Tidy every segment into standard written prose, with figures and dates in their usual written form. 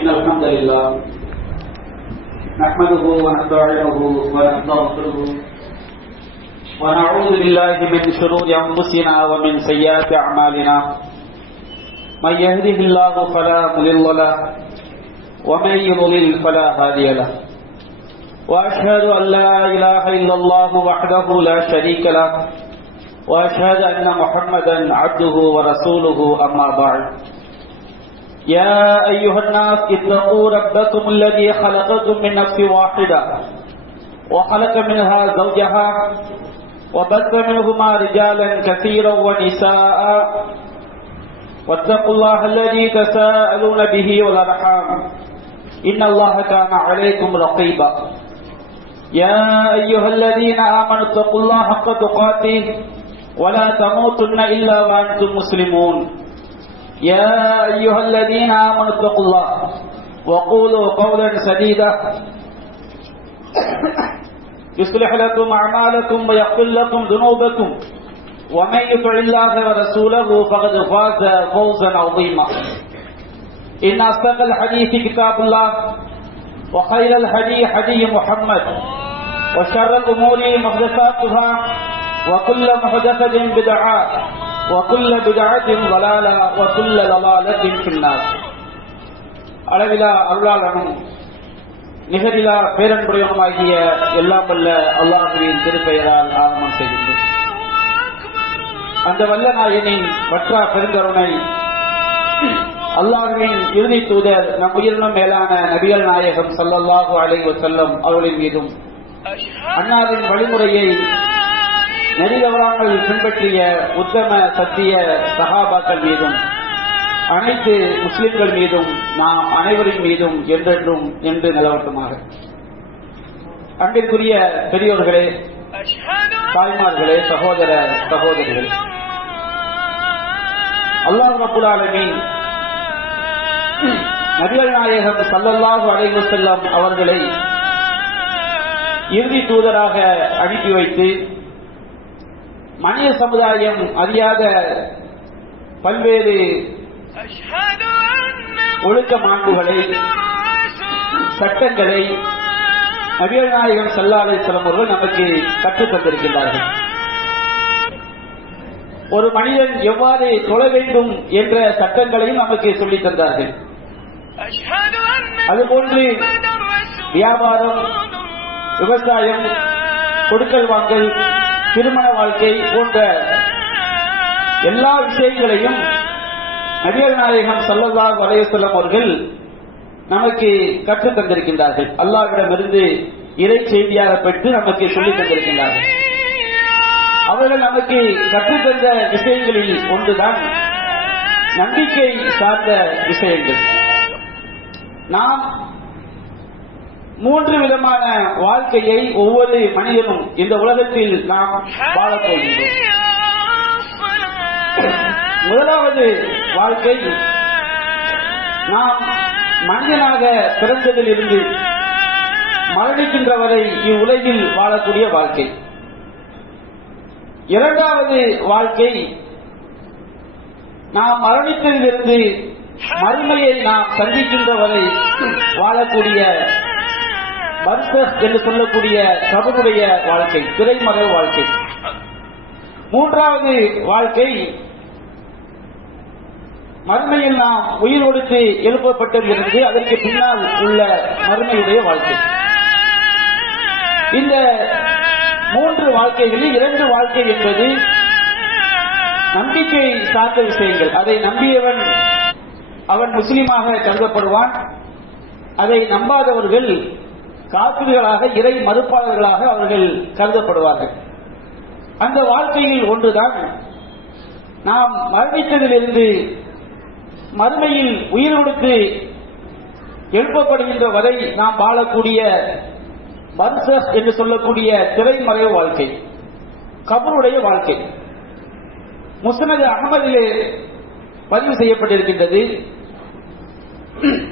إن الحمد لله نحمده ونستعينه ونستغفره ونعوذ بالله من شرور أنفسنا ومن سيئات أعمالنا من يهده الله فلا مضل له ومن يضلل فلا هادي له وأشهد أن لا إله إلا الله وحده لا شريك له وأشهد أن محمدا عبده ورسوله أما بعد يا أيها الناس اتقوا ربكم الذي خلقكم من نفس واحدة وخلق منها زوجها وبث منهما رجالا كثيرا ونساء واتقوا الله الذي تساءلون به والأرحام إن الله كان عليكم رقيبا يا أيها الذين آمنوا اتقوا الله حق تقاته ولا تموتن إلا وأنتم مسلمون يا أيها الذين آمنوا اتقوا الله وقولوا قولا سديدا يصلح لكم أعمالكم ويغفر لكم ذنوبكم ومن يطع الله ورسوله فقد فاز فوزا عظيما إن أصدق الحديث كتاب الله وخير الهدي هدي محمد وشر الأمور محدثاتها وكل محدثة بدعة وكل بدعة ضلالة وكل ضلالة في النار. அளவிலா அருளாளனும் நிகரிலா பேரன்புடையவனுமாகிய எல்லாம் வல்ல அல்லாஹ்வின் திருப்பெயரால் ஆரம்பம் செய்கின்றேன். அந்த வல்ல நாயனின் வற்றா பெருங்கருணை அல்லாஹ்வின் இறுதி தூதர் நம் உயிரினும் மேலான நபிகள் நாயகம் ஸல்லல்லாஹு அலைஹி வஸல்லம் அவர்களின் மீதும் அன்னாரின் வழிமுறையை நெறிதவறாமல் பின்பற்றிய உத்தம சத்திய சஹாபாக்கள் மீதும் அனைத்து முஸ்லிம்கள் மீதும் நாம் அனைவரின் மீதும் என்றென்றும் என்று நிலவட்டுமாக. அன்பிற்குரிய பெரியோர்களே, தாய்மார்களே, சகோதர சகோதரிகளே, அல்லாஹ் ரப்பல் ஆலமீன் நபிகள் நாயகம் ஸல்லல்லாஹு அலைஹி வஸல்லம் அவர்களை இறுதி தூதராக அனுப்பி வைத்து மனித சமுதாயம் அறியாத பல்வேறு ஒழுக்க மாண்புகளை, சட்டங்களை நபிகள் நாயகம் ஸல்லல்லாஹு அலைஹி வஸல்லம் அவர்கள் நமக்கு கற்றுத் தந்திருக்கின்றார்கள். ஒரு மனிதன் எவ்வாறு தொழ வேண்டும் என்ற சட்டங்களையும் நமக்கு சொல்லித் தந்தார்கள். அதுபோன்று வியாபாரம், விவசாயம், கொடுக்கல் வாங்கல், திருமண வாழ்க்கை போன்ற எல்லா விஷயங்களையும் நபிகள் நாயகம் ஸல்லல்லாஹு அலைஹி வஸல்லம் அவர்கள் நமக்கு கற்றுத் தந்திருக்கின்றார்கள். அல்லாஹ்விடமிருந்து இறை செய்தியாக பெற்று நமக்கு சொல்லித் தந்திருக்கின்றார்கள். அவர்கள் நமக்கு கற்றுத் தந்த விஷயங்களில் ஒன்றுதான் நம்பிக்கை சார்ந்த விஷயங்கள். நாம் 3 விதமான வாழ்க்கையை ஒவ்வொரு மனிதனும் இந்த உலகத்தில் நாம் வாழப் போகின்றோம். முதலாவது வாழ்க்கை நாம் மனிதனாக பிறந்ததிலிருந்து மரணிக்கின்ற வரை இவ்வுலகில் வாழக்கூடிய வாழ்க்கை. இரண்டாவது வாழ்க்கை நாம் மரணித்ததிலிருந்து மறுமையை நாம் சந்திக்கின்ற வரை வாழக்கூடிய பர்சக் என்று சொல்லக்கூடிய கபருடைய வாழ்க்கை, திரைமறை வாழ்க்கை. மூன்றாவது வாழ்க்கை மறுமையில் நாம் உயிர் கொடுத்து எழுப்பப்பட்டதிலிருந்து அதற்கு பின்னால் உள்ள மறுமையுடைய வாழ்க்கை. இந்த 3 வாழ்க்கைகளில் 2 வாழ்க்கை என்பது நம்பிக்கை சார்ந்த விஷயங்கள். அதை நம்பியவன் அவன் முஸ்லிமாக கருதப்படுவான். அதை நம்பாதவர்கள் காபிர்களாக, இறை மறுப்பாளர்களாக அவர்கள் கருதப்படுவார்கள். அந்த வாழ்க்கையில் ஒன்றுதான் நாம் மரணித்ததிலிருந்து மறுமையில் உயிர் கொடுத்து எழுப்பப்படுகின்ற வரை நாம் வாழக்கூடிய பர்சக் என்று சொல்லக்கூடிய திரைமறை வாழ்க்கை, கபருடைய வாழ்க்கை. முஸ்னத் அஹ்மதிலே பதிவு செய்யப்பட்டிருக்கின்றது.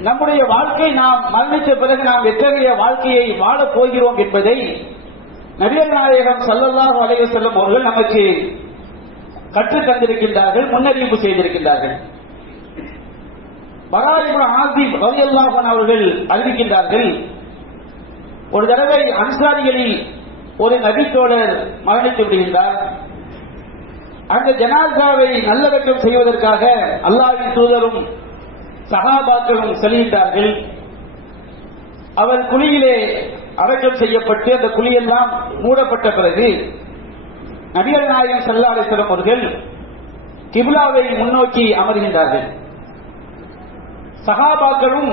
நம்முடைய வாழ்க்கை நாம் மரணித்த பிறகு நாம் எத்தகைய வாழ்க்கையை வாழப் போகிறோம் என்பதை நபிகள் நாயகம் ஸல்லல்லாஹு அலைஹி வஸல்லம் அவர்கள் நமக்கு கற்றுத் தந்திருக்கின்றார்கள், முன்னறிவிப்பு செய்திருக்கின்றார்கள். பரா இப்னு ஆசிப் ரலியல்லாஹு அன்ஹு அவர்கள் அறிவிக்கின்றார்கள், ஒரு தடவை அன்சாரிகளில் ஒரு நபித்தோழர் மரணித்து விடுகின்றார். அந்த ஜனாசாவை நல்லடக்கம் செய்வதற்காக அல்லாஹ்வின் தூதரும் சஹாபாக்களும் செல்கின்றார்கள். அவர் குழியிலே அடக்கம் செய்யப்பட்டு அந்த குழியெல்லாம் மூடப்பட்ட பிறகு நபிகள் நாயகம் ஸல்லல்லாஹு அலைஹி வஸல்லம் அவர்கள் கிப்லாவை முன்னோக்கி அமர்கின்றார்கள். சஹாபாக்களும்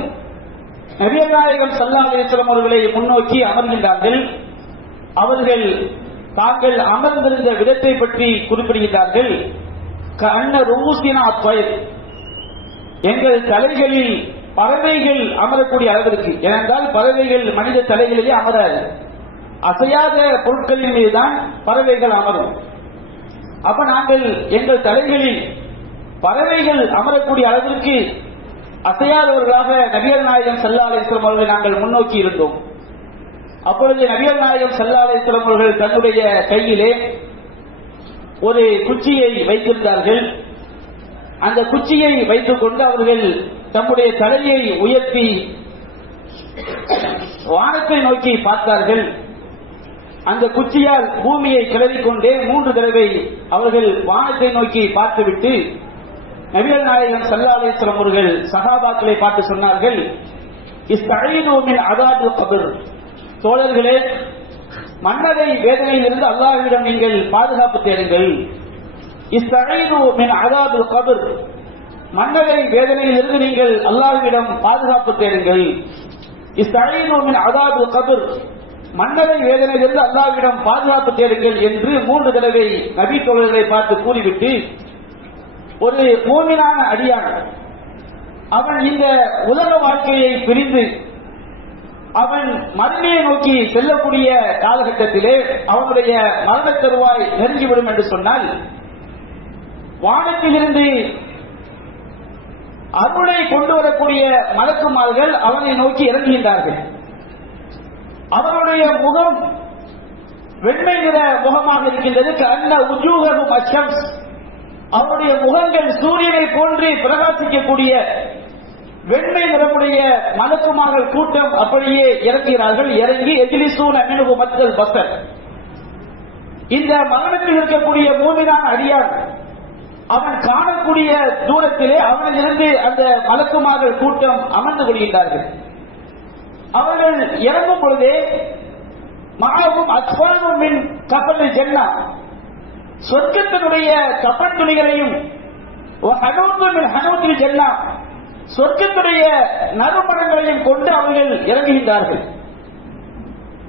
நபிகள் நாயகம் ஸல்லல்லாஹு அலைஹி வஸல்லம் அவர்களை முன்னோக்கி அமர்கின்றார்கள். அவர்கள் தாங்கள் அமர்ந்திருந்த விதத்தை பற்றி குறிப்பிடுகின்றார்கள். கஅன்ன ரூஸினா அத்வைர், எங்கள் தலைகளில் பறவைகள் அமரக்கூடிய அளவிற்கு. ஏனென்றால் பறவைகள் மனித தலைகளிலே அமராது, அசையாத பொருட்களின் மீதுதான் பறவைகள் அமரும். அப்ப நாங்கள் எங்கள் தலைகளில் பறவைகள் அமரக்கூடிய அளவிற்கு அசையாதவர்களாக நபிகள் நாயகம் ஸல்லல்லாஹு அலைஹி வஸல்லம் அவர்களை நாங்கள் முன்னோக்கி இருந்தோம். அப்பொழுது நபிகள் நாயகம் ஸல்லல்லாஹு அலைஹி வஸல்லம் அவர்கள் தன்னுடைய கையிலே ஒரு குச்சியை வைத்திருந்தார்கள். அந்த குச்சியை வைத்துக் கொண்டு அவர்கள் தம்முடைய தலையை உயர்த்தி வானத்தை நோக்கி பார்த்தார்கள். அந்த குச்சியால் பூமியை கிளறிக்கொண்டே 3 தடவை அவர்கள் வானத்தை நோக்கி பார்த்துவிட்டு நபிகள் நாயகம் ஸல்லல்லாஹு அலைஹி வஸல்லம் அவர்கள் சஹாபாக்களை பார்த்து சொன்னார்கள், இஸ்தஈது மின் அஸாபில் கப்ர், தோழர்களே, மன்னரை வேதனையிலிருந்து அல்லாஹ்விடம் நீங்கள் பாதுகாப்பு தேடுங்கள். இஸ்தஈது மின் அஸாபில் கப்ர், மன்னரை வேதனையிலிருந்து நீங்கள் அல்லாஹ்விடம் பாதுகாப்பு தேடுங்கள். இஸ்தஈது மின் அஸாபில் கப்ர், மன்னரை வேதனையிலிருந்து அல்லாஹ்விடம் பாதுகாப்பு தேடுங்கள் என்று 3 தடவை நபி தோழர்களை பார்த்து கூறிவிட்டு, ஒரு மூமினான அடியான் அவன் இந்த உலக வாழ்க்கையை பிரிந்து அவன் மறுமையை நோக்கி செல்லக்கூடிய காலகட்டத்திலே அவனுடைய மரண தருவாய் நெருங்கிவிடும் என்று சொன்னால், வானத்திலிருந்து அருளை கொண்டு வரக்கூடிய மலக்குமார்கள் அவனை நோக்கி இறங்குகின்றார்கள். அவனுடைய முகம் வெண்மை நிற முகமாக இருக்கின்றது. கஅன்ன உஜூஹஹும் அஷ்ஷம்ஸ், அவருடைய முகங்கள் சூரியனை போன்று பிரகாசிக்கக்கூடிய வெண்மை நிறமுடைய மலக்குமார்கள் கூட்டம் அப்படியே இறங்குகிறார்கள். இறங்கி எஜ்லிசூன மின்ஹு மத்தல் பஸர், இந்த மரணத்தில் இருக்கக்கூடிய மூமினான அடியான் அவன் காணக்கூடிய தூரத்திலே அவனிலிருந்து அந்த மலக்குமார்கள் கூட்டம் அமர்ந்து கொள்கின்றார்கள். அவர்கள் இறங்கும் பொழுதே மஅஹும் அஸ்ஃபானும் மின் கஃபனில் ஜன்னா, சொர்க்கத்தினுடைய கஃன் துணிகளையும் வஹனூதும் மின் ஹனூதில் ஜன்னா, சொர்க்கத்துடைய நறுமணங்களையும் கொண்டு அவர்கள் இறங்குகின்றார்கள்.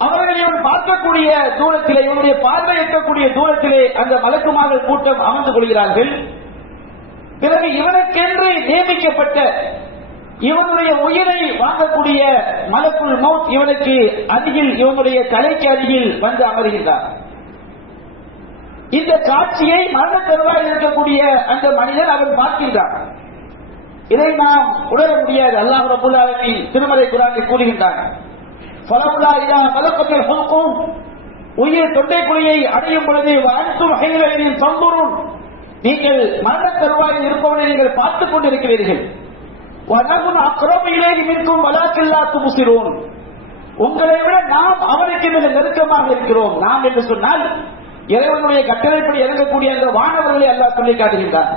அவர்கள் இவன் பார்க்கக்கூடிய தூரத்திலே, இவனுடைய பார்வை எட்டக்கூடிய தூரத்திலே அந்த மலக்குமார்கள் கூட்டம் அமர்ந்து கொள்கிறார்கள். பிறகு இவனுக்கென்று நியமிக்கப்பட்ட இவனுடைய உயிரை வாங்கக்கூடிய மலக்குல் மௌத் இவனுக்கு அருகில், இவனுடைய தலைக்கு அருகில் வந்து அமர்கின்றார். இந்த காட்சியை மரண தருவாயில் இருக்கக்கூடிய அந்த மனிதன் அவன் பார்க்கின்றான். இதை நாம் உணர முடியாது. அல்லாஹ் ரப்பல் ஆலமீன் திருமறை குர்ஆனில் கூறுகின்றான், ஃபலவுலா இதா பலகத்தில் ஹுல்கும், உயிர் தொண்டை குழியை அடையும் பொழுது வஅன்தும் ஹைலைனின் தந்துரும், நீங்கள் மரண தருவாயில் இருப்பவனை நீங்கள் பார்த்துக் கொண்டிருக்கிறீர்கள். வனகுன் அக்ரபு இலைஹி மின்கும் வலாக்கின் லா துப்சிரூன், உங்களை விட நாம் அவருக்கு மிக நெருக்கமாக இருக்கிறோம். நாம் என்று சொன்னால் இறைவனுடைய கட்டளைப்படி இறங்கக்கூடிய அந்த வானவர்களை அல்லாஹ் சொல்லி காட்டுகின்றார்.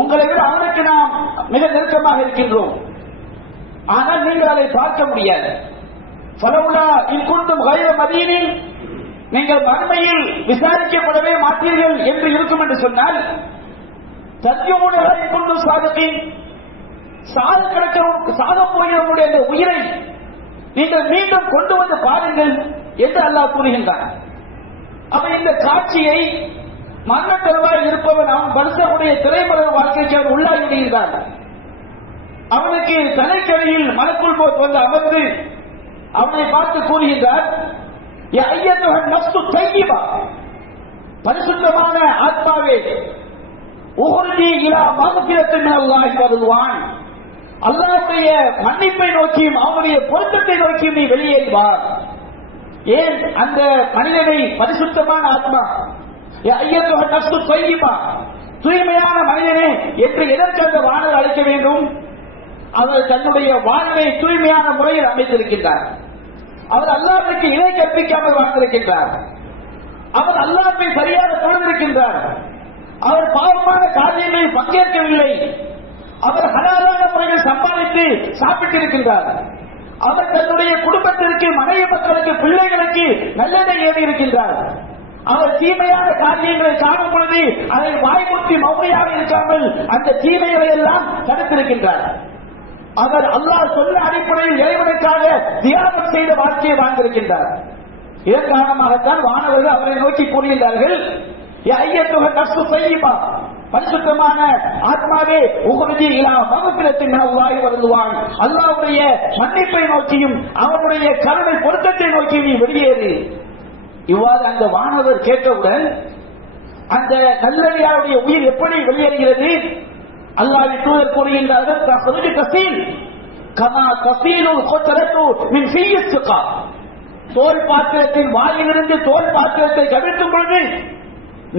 உங்களை விட அவனுக்கு நாம் மிக நெருக்கமாக இருக்கின்றோம், ஆனால் நீங்கள் அதை பார்க்க முடியாது. ஃபலவுலா இன் குன்தும் கைர மதீனின், நீங்கள் மறுமையில் விசாரிக்கப்படவே மாட்டீர்கள் என்று இருக்கும் என்று சொன்னால், தத்யூனஹை குன்தும் சாதிகின், சாதம் போகிறவனுடைய அந்த உயிரை நீங்கள் மீண்டும் கொண்டு வந்து பாருங்கள் என்று அல்லாஹ் கூறுகின்றான். அப்ப இந்த காட்சியை மரண தருவாயில் இருப்பவன் அவன் பரிசனுடைய திரைமலர் வாழ்க்கைக்கு அவன் உள்ளாகி விடுகின்றான். அவனுக்கு தலைக்கரையில் மலக்குல் மௌத் வந்து அமர்ந்து அவனை பார்த்து கூறுகின்றார், யா அய்யத்துஹன் நஃப்ஸு தய்யிபா, பரிசுத்தமான ஆத்மாவே, உஹ்ருஜி இலா மக்ஃபிரத்தின் மினல்லாஹி வ ரிضவான், அல்லாஹ்வுடைய மன்னிப்பை நோக்கியும் அவனுடைய பொருத்தத்தை நோக்கியும் நீ வெளியேறி வா. ஏன் அந்த மனிதனை பரிசுத்தமான ஆத்மா, யா அய்யத்துஹன் நஃப்ஸு தய்யிபா, தூய்மையான மனிதனே என்று எதற்கு அந்த வானவர் அழைக்க வேண்டும்? அவர் தன்னுடைய வாழ்வை தூய்மையான முறையில் அமைத்திருக்கின்றார். அவர் அல்லாஹ்வுக்கு இணை கற்பிக்காமல் வாழ்ந்திருக்கின்றார். அவர் அல்லாஹ்வை சரியாக தொழுதிருக்கின்றார். அவர் பாவமான காரியங்களில் பங்கேற்கவில்லை. அவர் ஹலாலான முறையில் சம்பாதித்து சாப்பிட்டிருக்கின்றார். அவர் தன்னுடைய குடும்பத்திற்கு, மனைவி மக்களுக்கு, பிள்ளைகளுக்கு நல்லதை ஏறி இருக்கின்றார். அவர் தீமையான காரியங்களை காணும் பொழுது அதை வாய்முற்றி மௌனியாக இருக்காமல் அந்த தீமைகளை எல்லாம் தடுத்திருக்கின்றார். அவர் அல்லாஹ் சொன்ன அடிப்படையில் இறைவனுக்காக தியாகம் செய்த வாழ்க்கையை வாழ்ந்திருக்கின்றார். இதன் காரணமாகத்தான் வானவர்கள் அவரை நோக்கி கூறுகின்றார்கள், பரிசுத்தமான ஆத்மாவே உகதி இலா மகபிரத்தின் அல்லாஹ் வருவான், அல்லாஹ்வுடைய மன்னிப்பை நோக்கியும் அவனுடைய கருணை பொருத்தத்தை நோக்கி நீ வெளியேறு. இவ்வாறு அந்த வானவர் கேட்டவுடன் அந்த நல்லடியாருடைய உயிர் எப்படி வெளியேறுகிறது? அல்லாஹ்வின் தூதர் கூறுகின்றார்கள், தஹ்ருஜு தஸீல் கமா தஸீலுல் குத்ரத்து மின் ஃபீஸ் ஸகா. தோல் பாத்திரத்தின் வாயிலிருந்து தோல் பாத்திரத்தை கவிழ்த்தும் பொழுது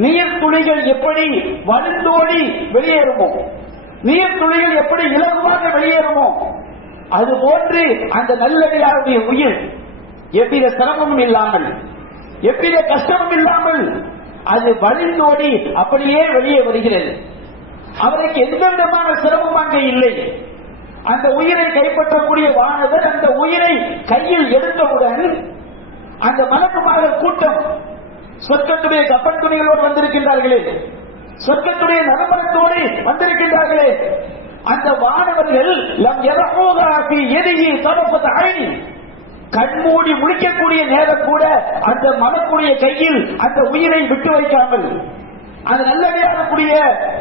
நீர் துளிகள் எப்படி வழிந்தோடி வெளியேறுமோ, நீர் துளிகள் எப்படி இலகுவாக வெளியேறுமோ, அதுபோன்று அந்த நல்லடியாருடைய உயிர் எவ்வித சிரமமும் இல்லாமல், எவ்வித கஷ்டமும் இல்லாமல் அது வழிந்தோடி அப்படியே வெளியே வருகிறது. அவருக்கு எந்த விதமான சிரமம் அங்கே இல்லை. அந்த உயிரை கைப்பற்றக்கூடிய வானவர் அந்த உயிரை கையில் எடுத்தவுடன் அந்த மலக்குமார்கள் கூட்டம் சொர்க்கத்துடைய கப்பன் துணிகளோடு வந்திருக்கின்றார்களே, சொர்க்கத்துடைய நறுமணத்தோடு வந்திருக்கின்றார்களே, அந்த வானவர்கள் கண்மூடி முழிக்கக்கூடிய நேரம் கூட அந்த மலக்குடைய கையில் அந்த உயிரை விட்டு வைக்காமல் அந்த நல்லடியாரக்கூடிய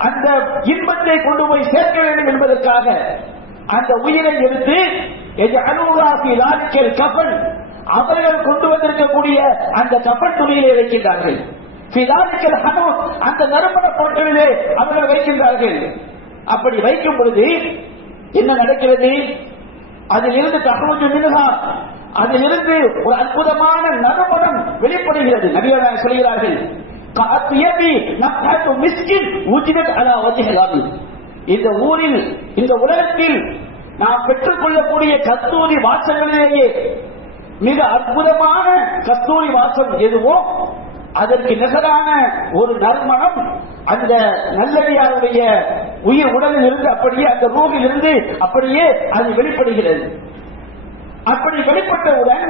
அந்த இன்பத்தை கொண்டு போய் சேர்க்க வேண்டும் என்பதற்காக அந்த உயிரை எடுத்து கப்பல் அவர்கள் கொண்டு வந்திருக்கக்கூடிய அந்த கப்பல் துணியிலே வைக்கின்றார்கள். அந்த நறுமண பொருட்களிலே அவர்கள் வைக்கின்றார்கள். அப்படி வைக்கும் பொழுது என்ன நடக்கிறது? அதிலிருந்து தகவல் மின்ஹா, அதிலிருந்து ஒரு அற்புதமான நறுமணம் வெளிப்படுகிறது. நபிகள் சொல்கிறார்கள், இந்த ஊரில், இந்த உலகத்தில் நாம் பெற்றுக் கொள்ளக்கூடிய கஸ்தூரி வாசங்களிலேயே மிக அற்புதமான கஸ்தூரி வாசம் எதுவோ அதற்கு நிகரான ஒரு நறுமணம் அந்த நல்லடியாருடைய உயிர் உடலில் இருந்து அப்படியே, அந்த ரூகில் இருந்து அப்படியே அது வெளிப்படுகிறது. அப்படி வெளிப்பட்டவுடன்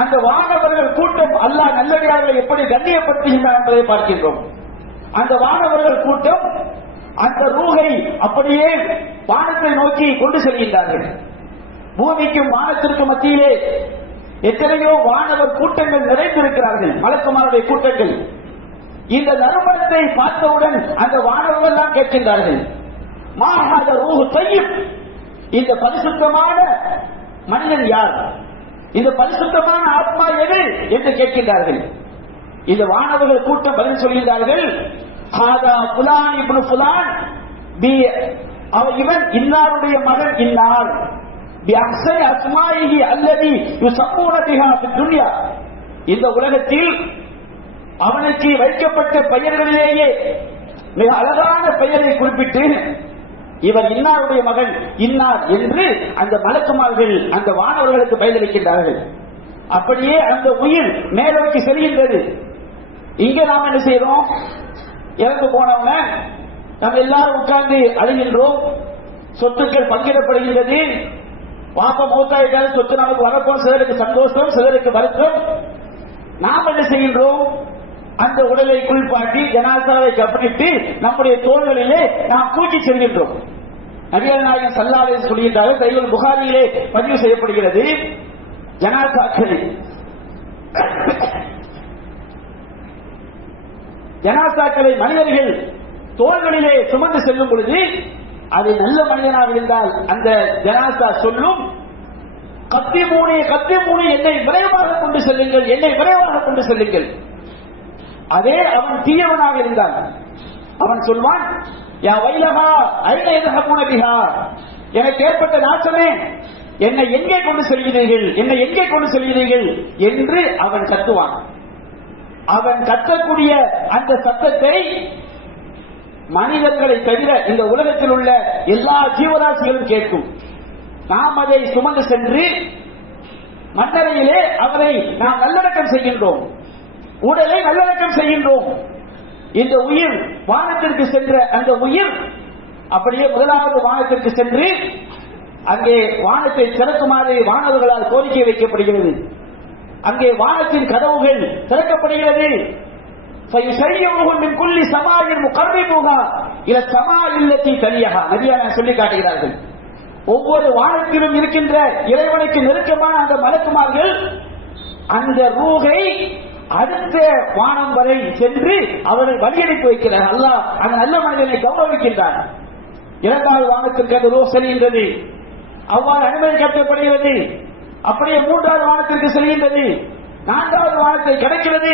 அந்த வானவர்கள் கூட்டம் அல்லாஹ் நல்லடியார்களை எப்படி கண்ணியப்படுத்துகின்றார் என்பதை பார்க்கின்றோம். அந்த வானவர்கள் கூட்டம் அந்த ரூஹை அப்படியே வானத்தை நோக்கி கொண்டு செல்கின்றார்கள். பூமிக்கும் வானத்திற்கும் மத்தியிலே எத்தனையோ வானவர் கூட்டங்கள் நிறைந்திருக்கிறார்கள், மலக்குமாருடைய கூட்டங்கள். இந்த நறுமணத்தை பார்த்தவுடன் அந்த வானவர்கள் தான் கேட்கின்றார்கள், மாஹாத ரூஹு தய்யிப், இந்த பரிசுத்தமான மனிதன் யார், இந்த பரிசுத்தமான ஆத்மா எது என்று கேட்கின்றார்கள். இந்த வானவர்கள் கூட்டம் பதில் சொல்கின்றார்கள், ஹாதா புலான் இப்னு புலான், இவன் இன்னாருடைய மகன் இன்னார், இந்த உலகத்தில் அவனுக்கு வைக்கப்பட்ட பெயர்களிலேயே மிக அழகான பெயரை குறிப்பிட்டு இவர் இன்னாருடைய மகன் இன்னார் என்று அந்த மலக்குமார்கள் அந்த வானவர்களுக்கு பதிலளிக்கின்றார்கள். அப்படியே அந்த உயிர் மேலோக்கி செல்கின்றது. இங்க நாம் என்ன செய்யறோம்? இறந்து போனவங்க நம்ம எல்லாரும் உட்கார்ந்து அழுகின்றோம், சொத்துக்கள் பங்கிடப்படுகின்றது. பாப்பா மூத்தாயிட்டாரு, சொத்து நமக்கு வரப்போம், சிலருக்கு சந்தோஷம், சிலருக்கு வருத்தம். நாம் என்ன செய்கின்றோம்? அந்த உடலை குளிப்பாட்டி ஜனாசாவை கப்பலிட்டு நம்முடைய தோள்களிலே நாம் தூக்கி செல்கின்றோம். நபிகள் நாயகம் ஸல்லல்லாஹு அலைஹி வஸல்லம் சொல்கின்றார்கள், சஹீஹுல் புகாரியிலே பதிவு செய்யப்படுகிறது, ஜனாசாக்களை மனிதர்கள் தோள்களிலே சுமந்து செல்லும் பொழுது அது நல்ல மனிதனாக இருந்தால் அந்த ஜனாசா சொல்லும், கத்தி மூணு என்னை விரைவாக கொண்டு செல்லுங்கள், என்னை விரைவாக கொண்டு செல்லுங்கள். அதே அவன் தீயவனாக இருந்தான், அவன் சொல்வான், யா வைலஹா ஐன யذهبون பிஹா, எனக்கு ஏற்பட்ட நாசமே, என்னை எங்கே கொண்டு செல்கிறீர்கள், என்னை எங்கே கொண்டு செல்கிறீர்கள் என்று அவன் கத்துவான். அவன் கத்தக்கூடிய அந்த சத்தத்தை மனிதர்களை தவிர இந்த உலகத்தில் உள்ள எல்லா ஜீவராசிகளும் கேட்கும். நாம் அதை சுமந்து சென்று மன்னரையிலே அவரை நாம் நல்லடக்கம் செய்கின்றோம், உடலை நல்லடக்கம் செய்கின்றோம். இந்த உயிர் வானத்திற்கு சென்ற அந்த உயிர் அப்படியே முதலாவது வானத்திற்கு சென்று அங்கே வானத்தை திறக்குமாறு வானவர்களால் கோரிக்கை வைக்கப்படுகிறது. அங்கே வானத்தின் கதவுகள் திறக்கப்படுகிறது. சொல்லி காட்டுகிறார்கள். ஒவ்வொரு வானத்திலும் இருக்கின்ற இறைவனுக்கு நெருக்கமான அந்த மலக்குமார்கள் அந்த ரூஹை அடுத்த வானம் வரை சென்று அவரை வழியனுப்பி வைக்கிறார். அல்லாஹ் அந்த நல்ல மனிதனை கௌரவிக்கின்றார். இரண்டாவது வானத்திற்கு அந்த ரூஹ் செல்கின்றது, அவ்வாறு அனுமதிக்கப்படுகிறது. அப்படியே மூன்றாவது வானத்திற்கு செல்கின்றது, நான்காவது வானத்தை கிடைக்கிறது.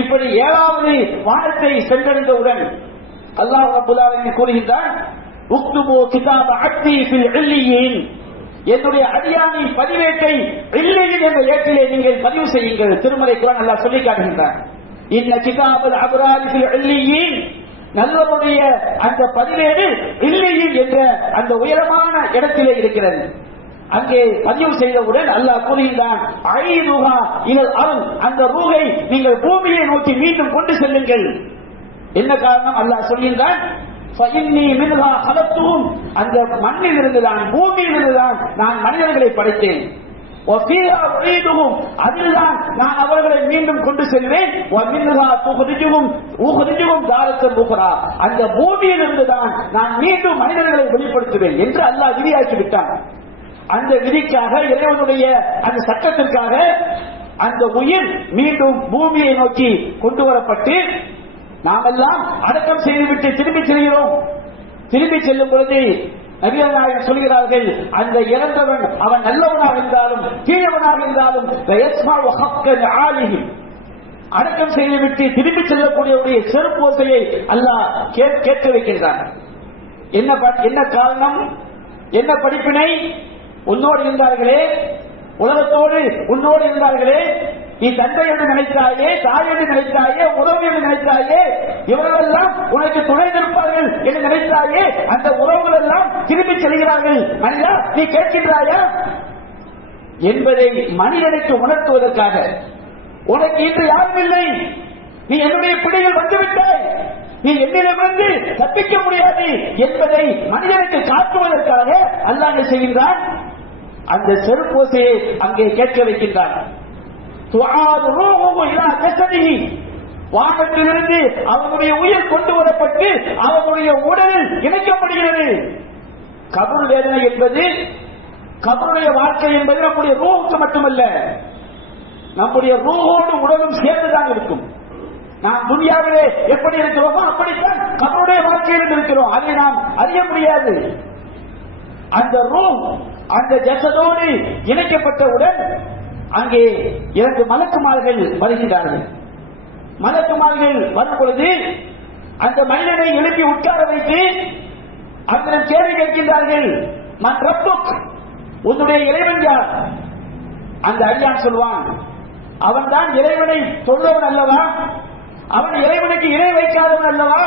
இப்படி ஏழாவது வானத்தை சென்றடைந்தவுடன் அல்லாஹ் ரப்பல் ஆலமீன் கூறுகின்றான், உக்துபு கிதாப அப்தி ஃபில் இல்லியீன், என்னுடைய அடியானின் பதிவேட்டை இல்லையின் என்ற ஏட்டிலே நீங்கள் பதிவு செய்யுங்கள். திருமறை குர்ஆன் அல்லாஹ் சொல்லி காட்டுகின்றான், இன்ன கிதாபல் அப்ராரி ஃபில் இல்லியீன், நல்லவருடைய அந்த பதிவேடு இல்லையின் என்ற அந்த உயரமான இடத்திலே இருக்கிறது. அங்கே பதிவு செய்தவுடன் அல்லாஹ் கூறுகின்றான், ஐதுஹா இலல் அர்த், அந்த ரூஹை நீங்கள் பூமியை நோக்கி மீண்டும் கொண்டு செல்லுங்கள். என்ன காரணம்? அல்லாஹ் சொல்கின்றான், ஃபஇன்னி மின்ஹா கலக்துஹும், அந்த மண்ணில் இருந்துதான் பூமியில் இருந்துதான் நான் மனிதர்களை படைத்தேன். வஃபீஹா உஈதுஹும், அதில்தான் நான் அவர்களை மீண்டும் கொண்டு செல்வேன். வமின்ஹா உஹ்ரிஜுஹும் தாரத்தன் உக்ரா, அந்த பூமியில் இருந்துதான் நான் மீண்டும் மனிதர்களை வெளிப்படுத்துவேன் என்று அல்லாஹ் விதியாக்கி விட்டான். அந்த விதிக்காக, இறைவனுடைய அந்த சட்டத்திற்காக அந்த உயிர் மீண்டும் பூமியை நோக்கி கொண்டு வரப்பட்டு நாமெல்லாம் அடக்கம் செய்துவிட்டு திரும்பி செல்கிறோம். திரும்பி செல்லும் பொழுது நபிகள் நாயகம் சொல்கிறார்கள், அந்த இறந்தவன் அவன் நல்லவனாக இருந்தாலும் தீயவனாக இருந்தாலும் அடக்கம் செய்துவிட்டு திரும்பி செல்லக்கூடிய செருப்போசையை அல்லாஹ் கேட்க வைக்கின்றான். என்ன காரணம், என்ன படிப்பினை? உன்னோடு இருந்தார்களே, உலகத்தோடு உன்னோடு இருந்தார்களே, நீ தந்தை என்று நினைத்தாயே, தாய் என்று நினைத்தாயே, உறவு என்று நினைத்தாயே, இவர்களெல்லாம் உனக்கு துணை நிற்பார்கள் என்று நினைத்தாயே, அந்த உறவுகள் எல்லாம் திரும்பி செல்கிறார்கள். மனிதா, நீ கேட்கின்றாயா என்பதை மனிதனுக்கு உணர்த்துவதற்காக, உனக்கு இன்று யாரும் இல்லை, நீ என்னுடைய பிடியில் வந்துவிட்டாய், நீ என்னிடமிருந்து தப்பிக்க முடியாது என்பதை மனிதனுக்கு காட்டுவதற்காக அல்லாஹ் என்ன செய்கின்றான்? அந்த செருப்போசையை அங்கே கேட்க வைக்கின்றான். வானத்திலிருந்து அவனுடைய உயிர் கொண்டு வரப்பட்டு அவனுடைய உடலில் இணைக்கப்படுகிறது. கபர் வேதனை என்பது, கபருடைய வாழ்க்கை என்பது நம்முடைய ரூஹுக்கு மட்டுமல்ல, நம்முடைய ரூஹோடு உடலும் சேர்ந்துதான் இருக்கும். நாம் துன்யாவிலே எப்படி இருக்கிறோமோ அப்படித்தான் கபருடைய வாழ்க்கையில் இருக்கிறோம். அதை நாம் அறிய முடியாது. அந்த ரூஹ் அந்த ஜஸதோடு இணைக்கப்பட்டவுடன் அங்கே 2 மலக்குமார்கள் வருகிறார்கள். மலக்குமார்கள் வரும் பொழுது அந்த மனிதனை எழுப்பி உட்கார வைத்து அவர்கள் கேள்வி கேட்கின்றார்கள், மன் ரப்புக், உன்னுடைய இறைவன் யார்? அந்த அடியான் சொல்வான், அவன் தான் இறைவனை சொல்றவன் அல்லவா, அவன் இறைவனுக்கு இணை வைக்காதவன் அல்லவா,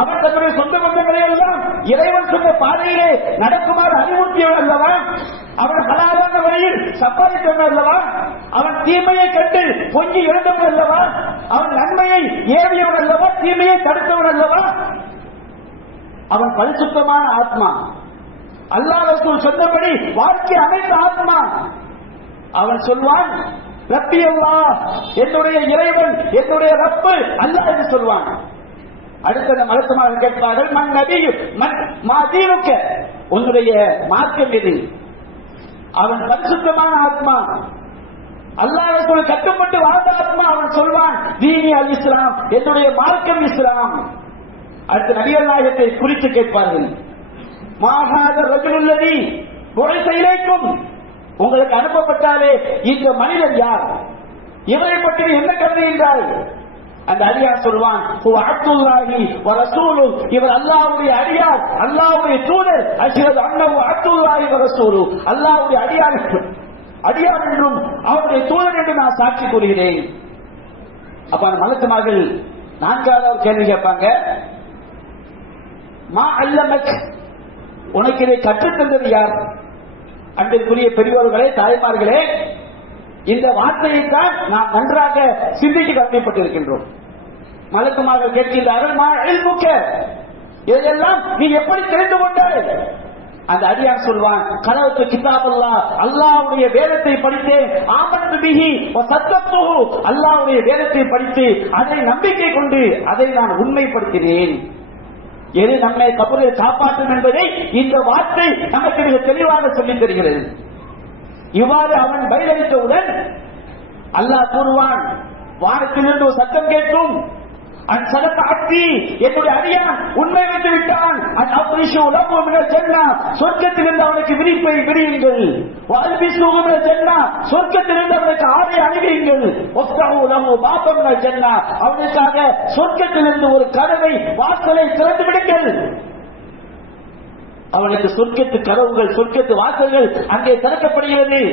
அவன் தன்னுடைய சொந்த பந்தங்களை எல்லாம் இறைவன் சொன்ன பாதையிலே நடக்குமாறு அறிவுறுத்தியவன் அல்லவா, அவன் ஹலாலான வழியில் சம்பாதித்தவன் அல்லவா, அவன் தீமையை கண்டு பொங்கி இறந்தவன் அல்லவா, அவன் நன்மையை ஏவியவன் அல்லவா, தீமையை தடுத்தவன் அல்லவா, அவன் பரிசுத்தமான ஆத்மா, அல்லாஹ் ரசூல் சொன்னபடி வாழ்க்கை அமைத்த ஆத்மா. அவன் சொல்வான், ரப்பி அல்லாஹ், என்னுடைய இறைவன், என்னுடைய ரப்பு அல்லாஹ் என்று சொல்வான். அடுத்த மலக்குமார்கள் கேட்பார்கள், மன் நபியு மன் மாதீனுக்க, உன்னுடைய மார்க்கம் எது? அவன் பரிசுத்தமான ஆத்மா, அல்லாஹ் ரசூல் கட்டுப்பட்டு வாழ்ந்த ஆத்மா. அவன் சொல்வான், தீனி அல் இஸ்லாம், என்னுடைய மார்க்கம் இஸ்லாம். அடுத்த நபிகள் நாயகத்தை குறித்து கேட்பார்கள், மாஹாத ரஜுலுல்லதி புகைச இலைக்கும், உங்களுக்கு அனுப்பப்பட்டாலே இந்த மனிதன் யார், இவரை பற்றி என்ன கருதுகின்றார்? அந்த அடியார் சொல்வான், அப்துல்லாஹி வ ரசூலு, இவர் அல்லாஹ்வுடைய அடியார், அல்லாஹ்வுடைய தூதர், அஷ்ஹது அன்னஹு அப்துல்லாஹி வ ரசூலு, அல்லாஹ்வுடைய அடியார் என்றும் அவருடைய தூதர் என்று நான் சாட்சி கூறுகிறேன். அப்ப அந்த மலக்குமார்கள் 4வது கேள்வி கேட்பாங்க, மா அல்லமக், உனக்கு இதை கற்றுத்தந்தது யார்? அன்பிற்குரிய பெரியவர்களே, தாய்மார்களே, இந்த வார்த்தையைத்தான் நாம் நன்றாக சிந்திக்க கடமைப்பட்டிருக்கின்றோம். மலக்குமார்கள் கேட்கின்றார்கள், மா இல்முக்க, இதெல்லாம் நீ எப்படி தெரிந்து கொண்டாய்? அந்த அடியான் சொல்வான், கலவத்து கிதாப் அல்லாஹ், அல்லாஹ்வுடைய வேதத்தை படித்தேன், ஆமன்து பிஹி வ சத்தத்துஹு, அல்லாஹ்வுடைய வேதத்தை படித்து அதை நம்பிக்கை கொண்டு அதை நான் உண்மைப்படுத்தினேன். எது நம்மை கபரில் காப்பாற்றும் என்பதை இந்த வார்த்தை நமக்கு மிக தெளிவாக சொல்லித் தருகிறது. இவ்வாறு அவன் பதிலளித்தவுடன் அல்லாஹ் கூறுவான், வானத்திலிருந்து ஒரு சத்தம் கேட்கும், என்னுடைய அடியான் உண்மை வைத்து விட்டான், சொர்க்கத்திலிருந்து அவனுக்கு விரிப்பை விரியுங்கள், சொர்க்கத்திலிருந்து அவனுக்கு ஆடை அணிவியுங்கள், அவனுக்காக சொர்க்கத்திலிருந்து ஒரு கதவை வாசலை திறந்து விடுங்கள். அவனுக்கு சொர்க்கத்து கதவுகள், சொர்க்கத்து வாசல்கள் அங்கே திறக்கப்படுகிறது.